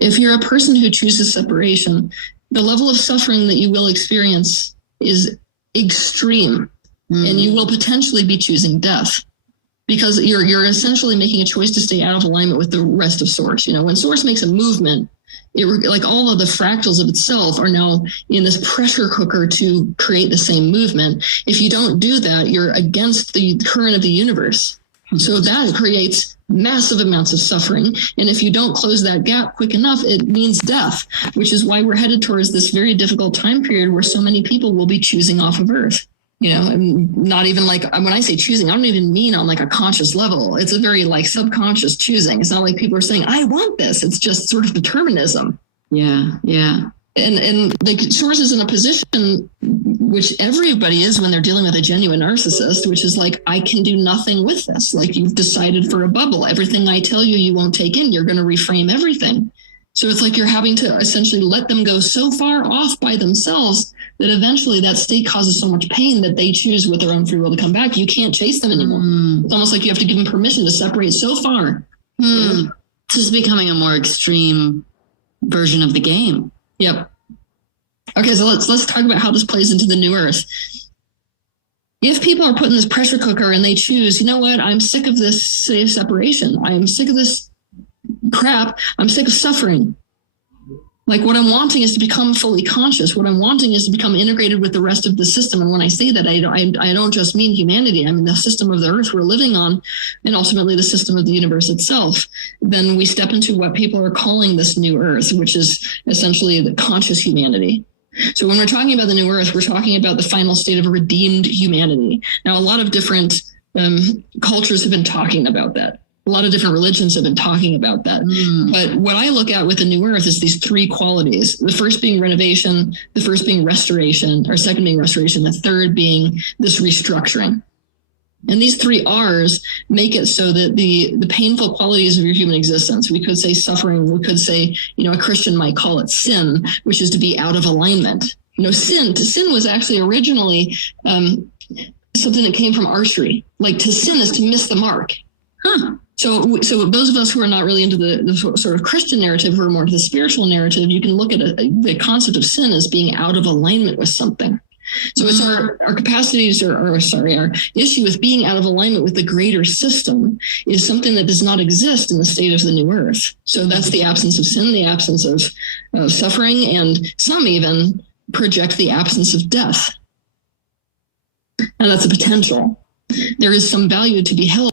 If you're a person who chooses separation, the level of suffering that you will experience is extreme, and you will potentially be choosing death, because you're essentially making a choice to stay out of alignment with the rest of Source. When Source makes a movement, like all of the fractals of itself are now in this pressure cooker to create the same movement. If you don't do that, you're against the current of the universe. So that creates massive amounts of suffering. And if you don't close that gap quick enough, it means death, which is why we're headed towards this very difficult time period where so many people will be choosing off of Earth. And not even like, when I say choosing, I don't even mean on like a conscious level. It's a very like subconscious choosing. It's not like people are saying, I want this. It's just sort of determinism. Yeah. And the Source is in a position which everybody is when they're dealing with a genuine narcissist, which is like, I can do nothing with this. Like, you've decided for a bubble. Everything I tell you, you won't take in. You're going to reframe everything. So it's like you're having to essentially let them go so far off by themselves that eventually that state causes so much pain that they choose with their own free will to come back. You can't chase them anymore. It's almost like you have to give them permission to separate so far. This is becoming a more extreme version of the game. Yep. Okay, so let's talk about how this plays into the new Earth. If people are put in this pressure cooker and they choose, you know what, I'm sick of this safe separation. I'm sick of this crap. I'm sick of suffering. Like, what I'm wanting is to become fully conscious. What I'm wanting is to become integrated with the rest of the system. And when I say that, I don't just mean humanity. I mean the system of the Earth we're living on, and ultimately the system of the universe itself. Then we step into what people are calling this new Earth, which is essentially the conscious humanity. So when we're talking about the new Earth, we're talking about the final state of a redeemed humanity. Now, a lot of different cultures have been talking about that. A lot of different religions have been talking about that. But what I look at with the new Earth is these three qualities. The first being renovation, the first being restoration, or second being restoration, the third being this restructuring. And these three R's make it so that the painful qualities of your human existence, we could say suffering, we could say, a Christian might call it sin, which is to be out of alignment. Sin was actually originally something that came from archery. Like, to sin is to miss the mark. So those of us who are not really into the sort of Christian narrative, who are more into the spiritual narrative, you can look at the concept of sin as being out of alignment with something. So it's our capacities, our issue with being out of alignment with the greater system is something that does not exist in the state of the new Earth. So that's the absence of sin, the absence of suffering, and some even project the absence of death. And that's a potential. There is some value to be held